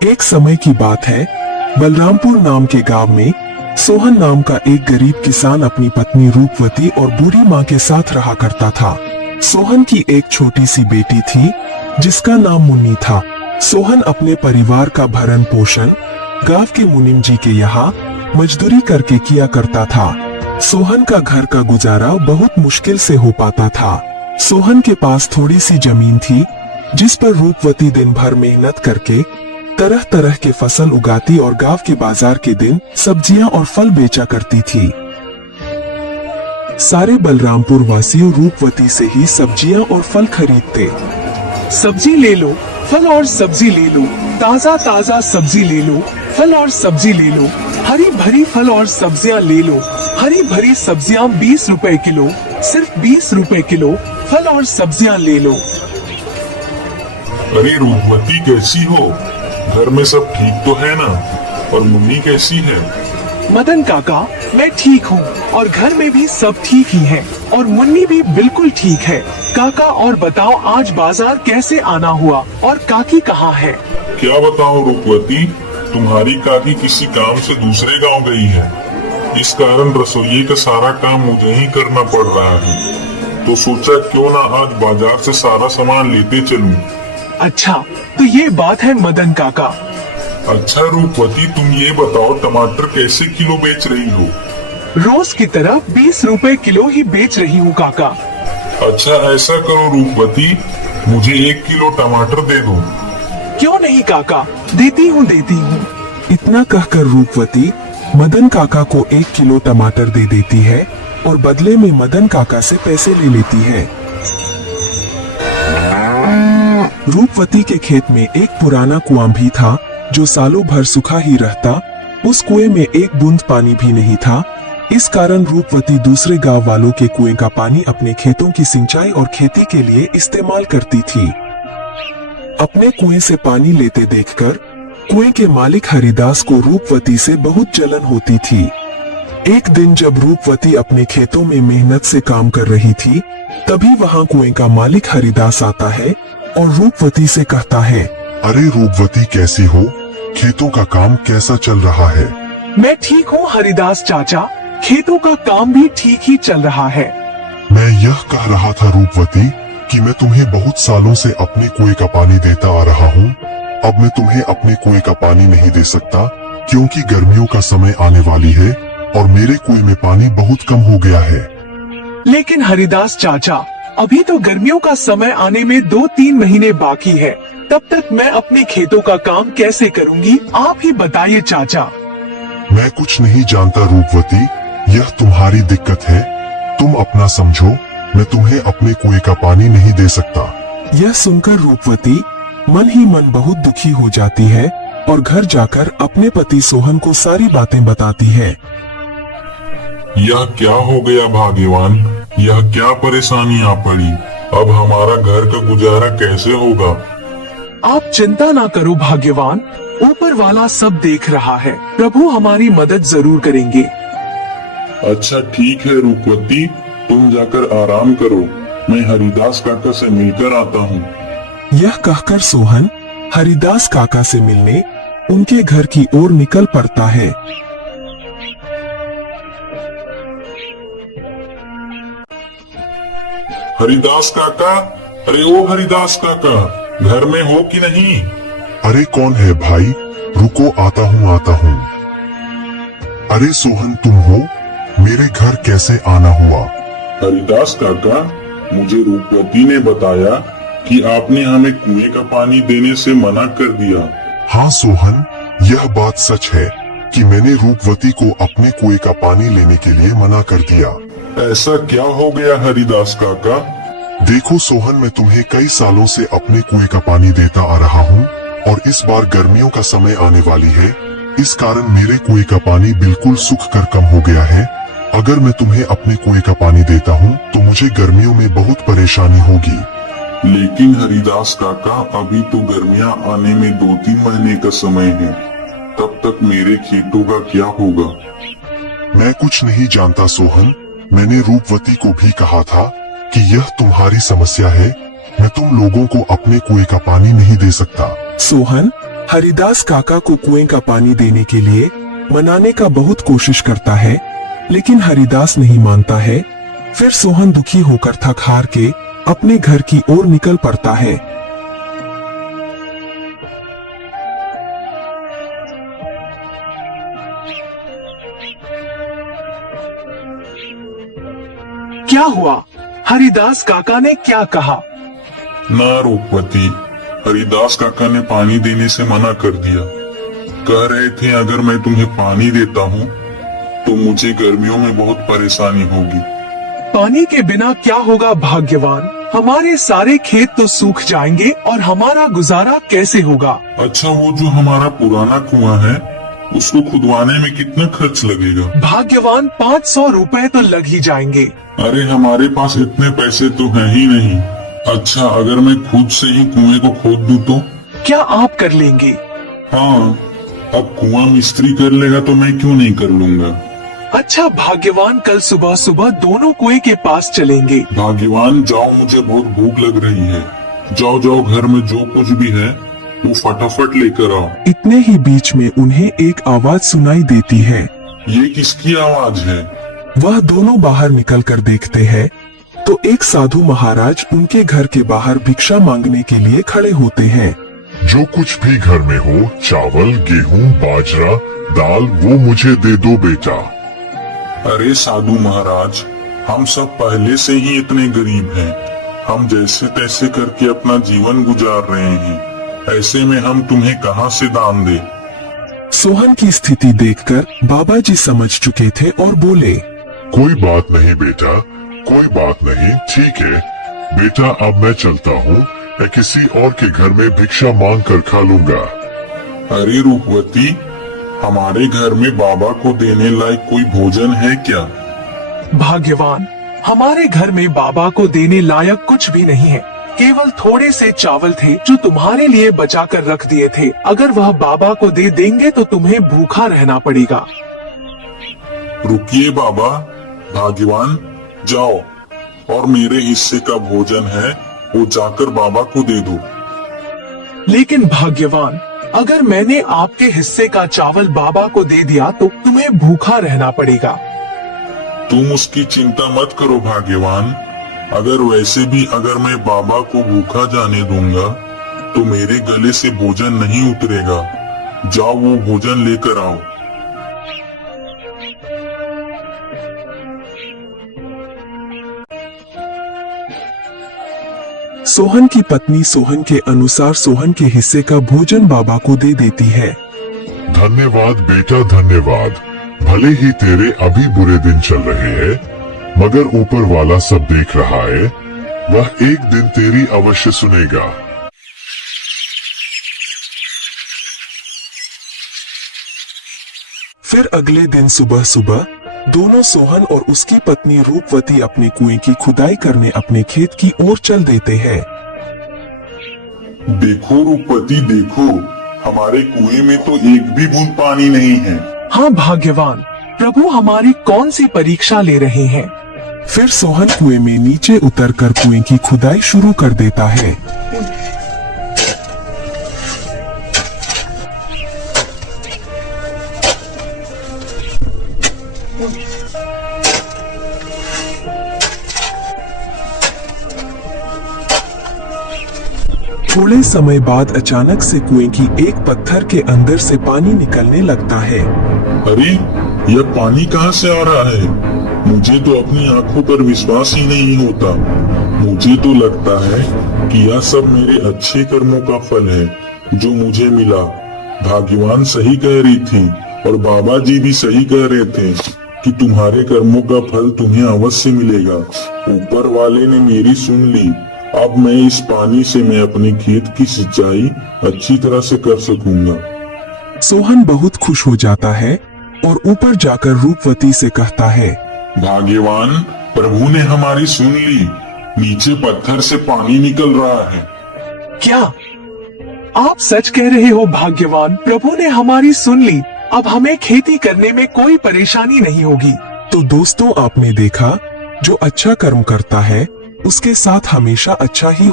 एक समय की बात है, बलरामपुर नाम के गांव में सोहन नाम का एक गरीब किसान अपनी पत्नी रूपवती और बूढ़ी माँ के साथ रहा करता था। सोहन की एक छोटी सी बेटी थी जिसका नाम मुन्नी था। सोहन अपने परिवार का भरण पोषण गांव के मुनीम जी के यहाँ मजदूरी करके किया करता था। सोहन का घर का गुजारा बहुत मुश्किल से हो पाता था। सोहन के पास थोड़ी सी जमीन थी जिस पर रूपवती दिन भर मेहनत करके तरह तरह के फसल उगाती और गांव के बाजार के दिन सब्जियां और फल बेचा करती थी। सारे बलरामपुर वासियों रूपवती से ही सब्जियां और फल खरीदते। सब्जी ले लो, फल और सब्जी ले लो, ताजा ताजा सब्जी ले लो, फल और सब्जी ले लो, हरी भरी फल और सब्जियां ले लो, हरी भरी सब्जियां 20 रुपए किलो, सिर्फ 20 रुपए किलो, फल और सब्जियां ले लो। अरे रूपवती कैसी हो? घर में सब ठीक तो है ना? और मुन्नी कैसी है? मदन काका, मैं ठीक हूँ और घर में भी सब ठीक ही है और मुन्नी भी बिल्कुल ठीक है। काका और बताओ, आज बाजार कैसे आना हुआ और काकी कहाँ है? क्या बताऊं रूपवती, तुम्हारी काकी किसी काम से दूसरे गांव गई है। इस कारण रसोई का सारा काम मुझे ही करना पड़ रहा है। तो सोचा क्यों ना आज बाजार से सारा सामान लेते चलूं। अच्छा, तो ये बात है मदन काका। अच्छा रूपवती, तुम ये बताओ टमाटर कैसे किलो बेच रही हो? रोज की तरह 20 रुपए किलो ही बेच रही हूँ काका। अच्छा ऐसा करो रूपवती, मुझे 1 किलो टमाटर दे दो। क्यों नहीं काका, देती हूँ। इतना कहकर रूपवती मदन काका को 1 किलो टमाटर दे देती है और बदले में मदन काका से पैसे ले लेती है। रूपवती के खेत में एक पुराना कुआं भी था जो सालों भर सूखा ही रहता। उस कुएं में एक बूंद पानी भी नहीं था। इस कारण रूपवती दूसरे गांव वालों के कुएं का पानी अपने खेतों की सिंचाई और खेती के लिए इस्तेमाल करती थी। अपने कुएं से पानी लेते देखकर कुएं के मालिक हरिदास को रूपवती से बहुत जलन होती थी। एक दिन जब रूपवती अपने खेतों में मेहनत से काम कर रही थी, तभी वहां कुएं का मालिक हरिदास आता है और रूपवती से कहता है, अरे रूपवती कैसी हो? खेतों का काम कैसा चल रहा है? मैं ठीक हूँ हरिदास चाचा, खेतों का काम भी ठीक ही चल रहा है। मैं यह कह रहा था रूपवती कि मैं तुम्हें बहुत सालों से अपने कुएं का पानी देता आ रहा हूँ। अब मैं तुम्हें अपने कुएं का पानी नहीं दे सकता क्योंकि गर्मियों का समय आने वाली है और मेरे कुएं में पानी बहुत कम हो गया है। लेकिन हरिदास चाचा, अभी तो गर्मियों का समय आने में 2-3 महीने बाकी है। तब तक मैं अपने खेतों का काम कैसे करूंगी, आप ही बताइए चाचा। मैं कुछ नहीं जानता रूपवती, यह तुम्हारी दिक्कत है। तुम अपना समझो, मैं तुम्हें अपने कुएं का पानी नहीं दे सकता। यह सुनकर रूपवती मन ही मन बहुत दुखी हो जाती है और घर जाकर अपने पति सोहन को सारी बातें बताती है। यह क्या हो गया भाग्यवान, यह क्या परेशानी आ पड़ी? अब हमारा घर का गुजारा कैसे होगा? आप चिंता ना करो भाग्यवान, ऊपर वाला सब देख रहा है। प्रभु हमारी मदद जरूर करेंगे। अच्छा ठीक है रूपवती, तुम जाकर आराम करो, मैं हरिदास काका से मिलकर आता हूँ। यह कहकर सोहन हरिदास काका से मिलने उनके घर की ओर निकल पड़ता है। हरिदास काका, अरे ओ हरिदास काका, घर में हो कि नहीं? अरे कौन है भाई, रुको आता हूँ। अरे सोहन तुम हो? मेरे घर कैसे आना हुआ? हरिदास काका, मुझे रूपवती ने बताया कि आपने हमें कुएं का पानी देने से मना कर दिया। हाँ सोहन, यह बात सच है कि मैंने रूपवती को अपने कुएं का पानी लेने के लिए मना कर दिया। ऐसा क्या हो गया हरिदास काका? देखो सोहन, मैं तुम्हें कई सालों से अपने कुएं का पानी देता आ रहा हूँ और इस बार गर्मियों का समय आने वाली है। इस कारण मेरे कुएं का पानी बिल्कुल सूख कर कम हो गया है। अगर मैं तुम्हें अपने कुएं का पानी देता हूँ तो मुझे गर्मियों में बहुत परेशानी होगी। लेकिन हरिदास काका, अभी तो गर्मियाँ आने में 2-3 महीने का समय है, तब तक मेरे खेतों का क्या होगा? मैं कुछ नहीं जानता सोहन, मैंने रूपवती को भी कहा था कि यह तुम्हारी समस्या है। मैं तुम लोगों को अपने कुएं का पानी नहीं दे सकता। सोहन हरिदास काका को कुएं का पानी देने के लिए मनाने का बहुत कोशिश करता है, लेकिन हरिदास नहीं मानता है। फिर सोहन दुखी होकर थक हार के अपने घर की ओर निकल पड़ता है। क्या हुआ? हरिदास काका ने क्या कहा? ना रूपवती, हरिदास काका ने पानी देने से मना कर दिया। कह रहे थे अगर मैं तुम्हें पानी देता हूँ तो मुझे गर्मियों में बहुत परेशानी होगी। पानी के बिना क्या होगा भाग्यवान? हमारे सारे खेत तो सूख जाएंगे और हमारा गुजारा कैसे होगा? अच्छा, वो जो हमारा पुराना कुआं है उसको खुदवाने में कितना खर्च लगेगा? भाग्यवान 500 रुपए तो लग ही जाएंगे। अरे हमारे पास इतने पैसे तो हैं ही नहीं। अच्छा, अगर मैं खुद से ही कुएं को खोद दूं तो? क्या आप कर लेंगे? हाँ, अब कुआं मिस्त्री कर लेगा तो मैं क्यों नहीं कर लूंगा। अच्छा भाग्यवान, कल सुबह सुबह दोनों कुएं के पास चलेंगे। भाग्यवान जाओ, मुझे बहुत भूख लग रही है। जाओ जाओ, घर में जो कुछ भी है वो फटाफट लेकर आओ। इतने ही बीच में उन्हें एक आवाज सुनाई देती है। ये किसकी आवाज है? वह दोनों बाहर निकलकर देखते हैं तो एक साधु महाराज उनके घर के बाहर भिक्षा मांगने के लिए खड़े होते हैं। जो कुछ भी घर में हो, चावल, गेहूं, बाजरा, दाल, वो मुझे दे दो बेटा। अरे साधु महाराज, हम सब पहले से ही इतने गरीब हैं। हम जैसे तैसे करके अपना जीवन गुजार रहे हैं। ऐसे में हम तुम्हें कहां से दान दे? सोहन की स्थिति देखकर बाबा जी समझ चुके थे और बोले, कोई बात नहीं बेटा, कोई बात नहीं, ठीक है बेटा, अब मैं चलता हूँ। मैं किसी और के घर में भिक्षा मांग कर खा लूंगा। अरे रूपवती, हमारे घर में बाबा को देने लायक कोई भोजन है क्या? भाग्यवान, हमारे घर में बाबा को देने लायक कुछ भी नहीं है। केवल थोड़े से चावल थे जो तुम्हारे लिए बचा कर रख दिए थे। अगर वह बाबा को दे देंगे तो तुम्हें भूखा रहना पड़ेगा। रुकिए बाबा, भाग्यवान जाओ और मेरे हिस्से का भोजन है वो जाकर बाबा को दे दो। लेकिन भाग्यवान, अगर मैंने आपके हिस्से का चावल बाबा को दे दिया तो तुम्हें भूखा रहना पड़ेगा। तुम उसकी चिंता मत करो भाग्यवान। अगर वैसे भी अगर मैं बाबा को भूखा जाने दूंगा तो मेरे गले से भोजन नहीं उतरेगा। जाओ वो भोजन लेकर आओ। सोहन की पत्नी सोहन के अनुसार सोहन के हिस्से का भोजन बाबा को दे देती है। धन्यवाद बेटा, धन्यवाद। भले ही तेरे अभी बुरे दिन चल रहे हैं, मगर ऊपर वाला सब देख रहा है। वह एक दिन तेरी अवश्य सुनेगा। फिर अगले दिन सुबह सुबह दोनों सोहन और उसकी पत्नी रूपवती अपने कुएं की खुदाई करने अपने खेत की ओर चल देते हैं। देखो रूपवती, देखो हमारे कुएं में तो एक भी बूंद पानी नहीं है। हाँ भाग्यवान, प्रभु हमारी कौन सी परीक्षा ले रहे हैं? फिर सोहन कुएं में नीचे उतरकर कुएं की खुदाई शुरू कर देता है। थोड़े समय बाद अचानक से कुएं की एक पत्थर के अंदर से पानी निकलने लगता है। अरे यह पानी कहाँ से आ रहा है? मुझे तो अपनी आंखों पर विश्वास ही नहीं होता। मुझे तो लगता है कि यह सब मेरे अच्छे कर्मों का फल है जो मुझे मिला। भाग्यवान सही कह रही थी और बाबा जी भी सही कह रहे थे कि तुम्हारे कर्मों का फल तुम्हें अवश्य मिलेगा। ऊपर वाले ने मेरी सुन ली। अब मैं इस पानी से मैं अपने खेत की सिंचाई अच्छी तरह से कर सकूंगा। सोहन बहुत खुश हो जाता है और ऊपर जाकर रूपवती से कहता है, भाग्यवान, प्रभु ने हमारी सुन ली। नीचे पत्थर से पानी निकल रहा है। क्या आप सच कह रहे हो भाग्यवान? प्रभु ने हमारी सुन ली। अब हमें खेती करने में कोई परेशानी नहीं होगी। तो दोस्तों, आपने देखा जो अच्छा कर्म करता है उसके साथ हमेशा अच्छा ही